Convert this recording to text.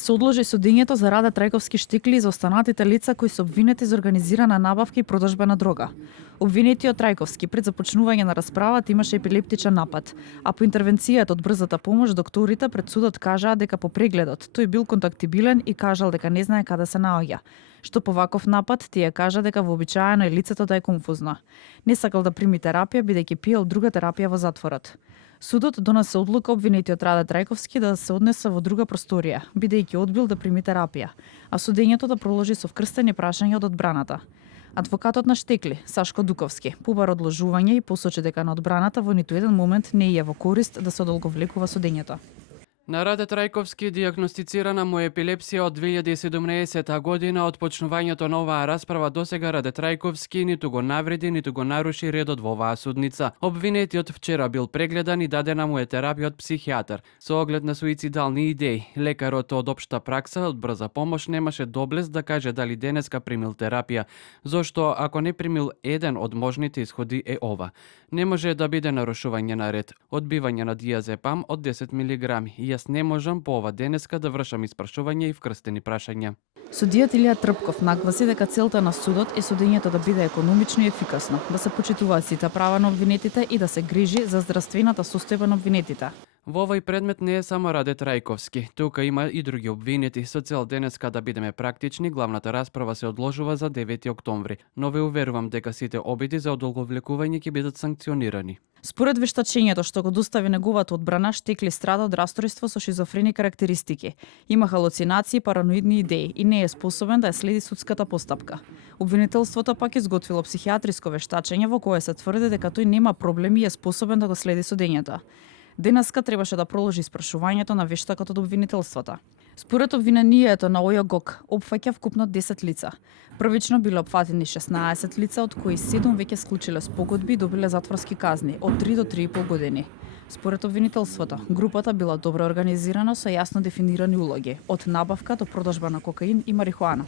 Се одложи судењето за Раде Трајковски штекли за останатите лица кои се обвинети за организирана набавка и продажба на дрога. Обвинетиот Трајковски пред започнување на расправата имаше епилептичен напад, а по интервенцијата од брзата помош докторите пред судот кажаа дека по прегледот тој бил контактибилен и кажал дека не знае каде се наоѓа. Што по ваков напад тие кажа дека вообичаено е лицето да е конфузно. Не сакал да прими терапија бидејќи пиел друга терапија во затворот. Судот донесе одлука обвинетиот Раде Трајковски да се однесе во друга просторија, бидејќи одбил да прими терапија, а судењето да проложи со вкрстени прашања од одбраната. Адвокатот на штекли, Сашко Дуковски, побара одложување и посочи дека на одбраната во ниту еден момент не е во корист да се одолговлекува судењето. На Раде Трајковски дијагностицирана му епилепсија од 2017 година. Од почнувањето на оваа расправа досега Раде Трајковски ниту го навреди, ниту го наруши редот во оваа судница. Обвинетиот вчера бил прегледан и дадена му е терапија од психијатар. Со оглед на суицидални идеи, лекарот од општа пракса од брза помош немаше доблес да каже дали денеска примил терапија, зошто ако не примил еден од можните исходи е ова. Не може да биде нарушување на ред, одбивање на диазепам од 10 мг. Јас не можам по ова денеска да вршам испрашување и вкрстени прашања. Судијат Илија Трпков нагласи дека целта на судот е судењето да биде економично и ефикасно, да се почитуваат сите права на обвинетите и да се грижи за здравствената состојба на обвинетите. Во овој предмет не е само Раде Трајковски, тука има и други обвинети. Со цел денеска да бидеме практични, главната расправа се одложува за 9 октомври, но ве уверувам дека сите обиди за одолговлекување ќе бидат санкционирани. Според вештачењето што го достави неговата одбрана, штекли страда од расстройство со шизофрени карактеристики. Има халуцинации и параноидни идеи и не е способен да ја следи судската постапка. Обвинителството пак изготвило психијатриско вештачење во кое се тврди дека тој нема проблеми и е способен да го следи судењето. Денеска требаше да проложи испрашувањето на вештакот од обвинителството. Според обвинението на ОЈО-ГОК опфаќа вкупно 10 лица. Првично биле опфатени 16 лица, од кои 7 веќе склучиле спогодби и добиле затворски казни од 3 до 3,5 години. Според обвинителството, групата била добро организирана со јасно дефинирани улоги, од набавка до продажба на кокаин и марихуана.